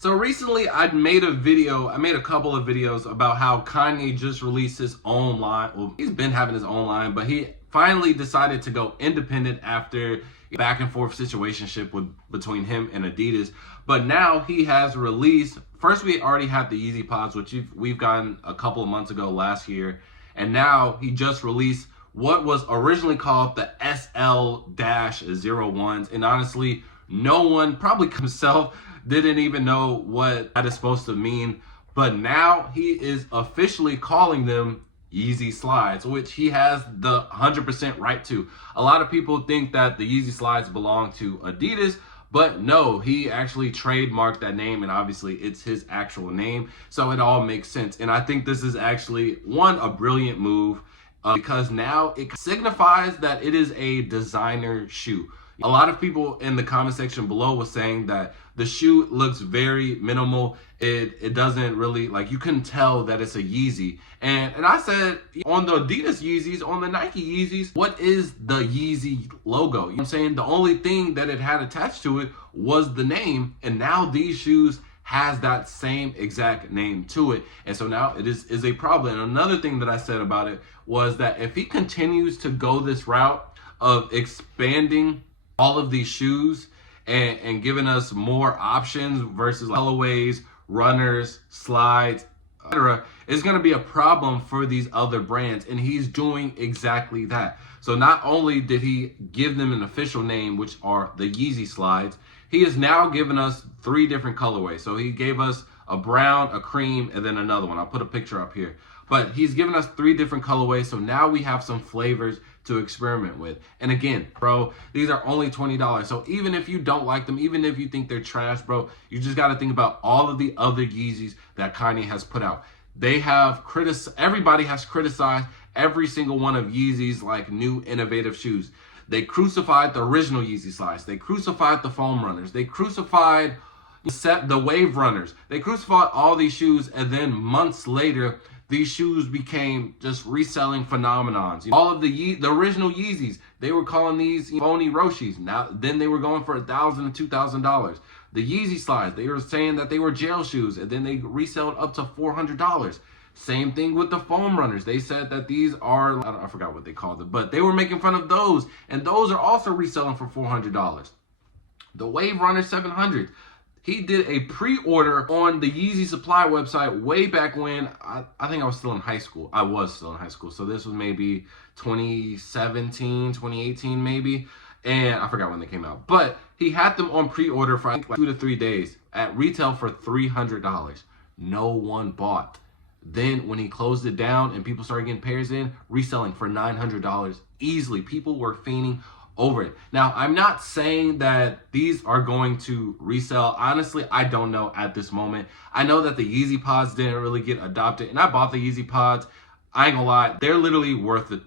So recently I made a couple of videos about how Kanye just released his own line. Well, he's been having his own line, but he finally decided to go independent after a back and forth situationship between him and Adidas. But now he has released, first we already had the Yeezy Pods, which we've gotten a couple of months ago last year. And now he just released what was originally called the SL-01s. And honestly, no one, probably himself, didn't even know what that is supposed to mean. But now he is officially calling them Yeezy Slides, which he has the 100% right to. A lot of people think that the Yeezy Slides belong to Adidas, but no, he actually trademarked that name, and obviously it's his actual name, so it all makes sense. And I think this is actually, a brilliant move, because now it signifies that it is a designer shoe. A lot of people in the comment section below was saying that the shoe looks very minimal. It doesn't really, like, you can tell that it's a Yeezy. And I said, on the Adidas Yeezys, on the Nike Yeezys, what is the Yeezy logo? You know what I'm saying? The only thing that it had attached to it was the name, and now these shoes has that same exact name to it. And so now it is a problem. And another thing that I said about it was that if he continues to go this route of expanding all of these shoes and giving us more options versus colorways, runners, slides, etc., it's going to be a problem for these other brands, and he's doing exactly that. So not only did he give them an official name, which are the Yeezy Slides, he has now given us 3 different colorways. So he gave us a brown, a cream, and then another one. I'll put a picture up here. But he's given us 3 different colorways, so now we have some flavors to experiment with. And again, bro, these are only $20. So even if you don't like them, even if you think they're trash, bro, you just got to think about all of the other Yeezys that Kanye has put out. Everybody has criticized every single one of Yeezy's like new innovative shoes. They crucified the original Yeezy Slides. They crucified the foam runners. They crucified the wave runners. They crucified all these shoes, and then months later, these shoes became just reselling phenomenons. All of the original Yeezys, they were calling these phony Roshis. Then they were going for $1,000 and $2,000. The Yeezy Slides, they were saying that they were jail shoes, and then they resold up to $400. Same thing with the foam runners. They said that these are, I forgot what they called it, but they were making fun of those, and those are also reselling for $400. The Wave Runner 700. He did a pre-order on the Yeezy Supply website way back when I think I was still in high school. I was still in high school. So this was maybe 2017, 2018 maybe. And I forgot when they came out. But he had them on pre-order for I think like 2 to 3 days at retail for $300. No one bought. Then when he closed it down and people started getting pairs in, reselling for $900 easily. People were fiending over it. Now, I'm not saying that these are going to resell. Honestly, I don't know at this moment. I know that the Yeezy Pods didn't really get adopted, and I bought the Yeezy Pods. I ain't gonna lie, they're literally worth it.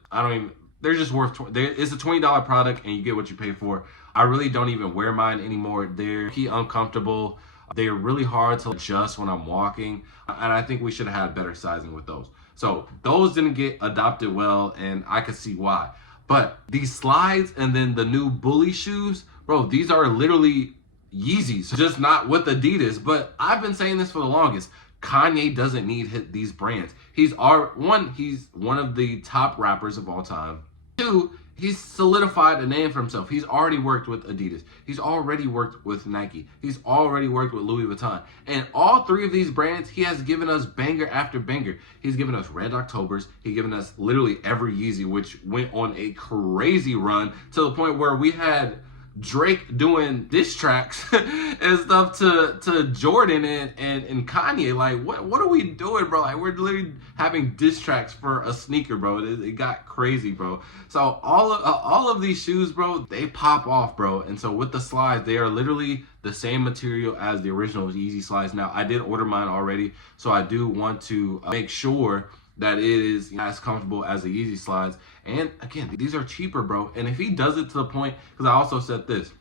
They're just worth, it's a $20 product and you get what you pay for. I really don't even wear mine anymore. They're uncomfortable. They're really hard to adjust when I'm walking, and I think we should have had better sizing with those. So those didn't get adopted well, and I could see why. But these Slides and then the new Bully shoes, bro, these are literally Yeezys, just not with Adidas. But I've been saying this for the longest. Kanye doesn't need these brands. He's one of the top rappers of all time. 2, he's solidified a name for himself. He's already worked with Adidas. He's already worked with Nike. He's already worked with Louis Vuitton. And all 3 of these brands, he has given us banger after banger. He's given us Red Octobers. He's given us literally every Yeezy, which went on a crazy run to the point where we had Drake doing diss tracks and stuff to Jordan and Kanye. Like, what are we doing, bro? Like, we're literally having diss tracks for a sneaker, bro. It got crazy, bro. So all of these shoes, bro, they pop off, bro. And so with the Slides, they are literally the same material as the original Yeezy Slides. Now, I did order mine already, so I do want to make sure that it is as comfortable as the Yeezy Slides. And again, these are cheaper, bro. And if he does it to the point, because I also said this,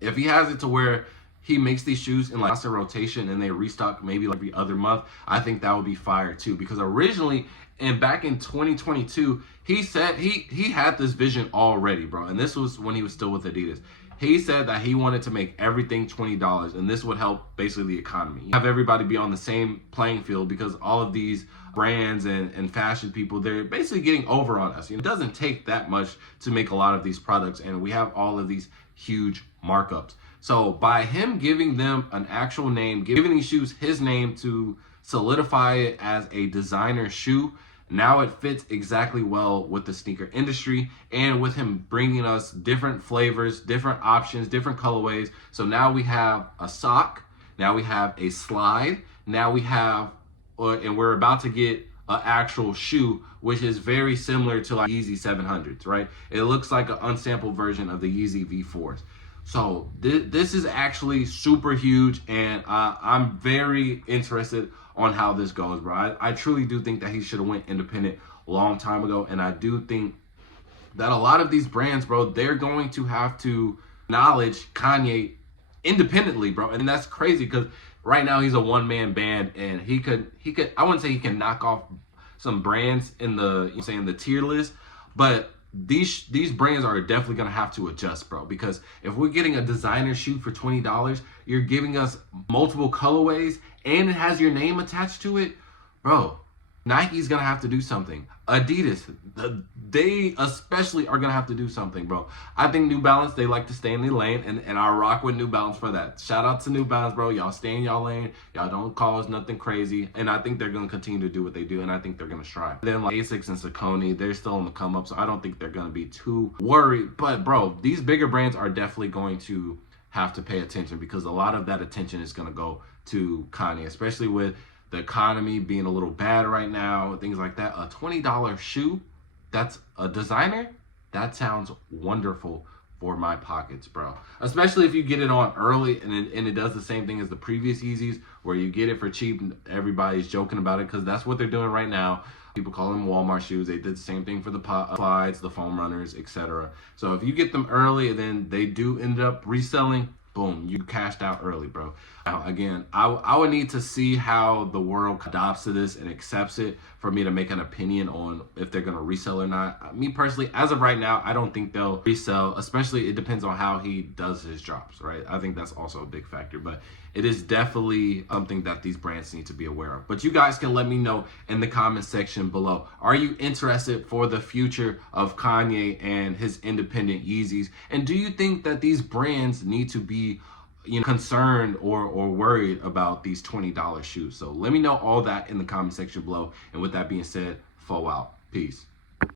if he has it to where he makes these shoes in like constant rotation and they restock maybe like every other month, I think that would be fire too. Because originally, and back in 2022, he said he had this vision already, bro. And this was when he was still with Adidas. He said that he wanted to make everything $20, and this would help basically the economy. Have everybody be on the same playing field, because all of these brands and fashion people, they're basically getting over on us. It doesn't take that much to make a lot of these products, and we have all of these huge markups. So by him giving them an actual name, giving these shoes his name to solidify it as a designer shoe, now it fits exactly well with the sneaker industry, and with him bringing us different flavors, different options, different colorways. So now we have a sock, now we have a slide, now we have, and we're about to get an actual shoe, which is very similar to like Yeezy 700s, right? It looks like an unsampled version of the Yeezy V4s. So this is actually super huge, and I'm very interested on how this goes, bro. I truly do think that he should have went independent a long time ago, and I do think that a lot of these brands, bro, they're going to have to acknowledge Kanye independently, bro. And that's crazy, because right now he's a one-man band, and he could I wouldn't say he can knock off some brands in the, the tier list, but these brands are definitely gonna have to adjust, bro. Because if we're getting a designer shoe for $20, you're giving us multiple colorways and it has your name attached to it, bro. Nike's gonna have to do something. Adidas, they especially are gonna have to do something, bro. I think New Balance, they like to stay in the lane, and I rock with New Balance for that. Shout out to New Balance, bro. Y'all stay in y'all lane. Y'all don't cause nothing crazy, and I think they're gonna continue to do what they do, and I think they're gonna strive. Then like Asics and Saucony, they're still on the come up, so I don't think they're gonna be too worried. But bro, these bigger brands are definitely going to have to pay attention, because a lot of that attention is gonna go to Kanye, especially with the economy being a little bad right now, things like that. A $20 shoe, that's a designer, that sounds wonderful for my pockets, bro. Especially if you get it on early, and it does the same thing as the previous Yeezys, where you get it for cheap. Everybody's joking about it, because that's what they're doing right now. People call them Walmart shoes. They did the same thing for the slides, the foam runners, etc. So if you get them early and then they do end up reselling, boom, you cashed out early, bro. Now, again, I would need to see how the world adopts to this and accepts it for me to make an opinion on if they're going to resell or not. Me personally, as of right now, I don't think they'll resell, especially it depends on how he does his drops, right? I think that's also a big factor, but it is definitely something that these brands need to be aware of. But you guys can let me know in the comment section below. Are you interested for the future of Kanye and his independent Yeezys? And do you think that these brands need to be concerned or worried about these $20 shoes? So let me know all that in the comment section below. And with that being said, fo out. Peace.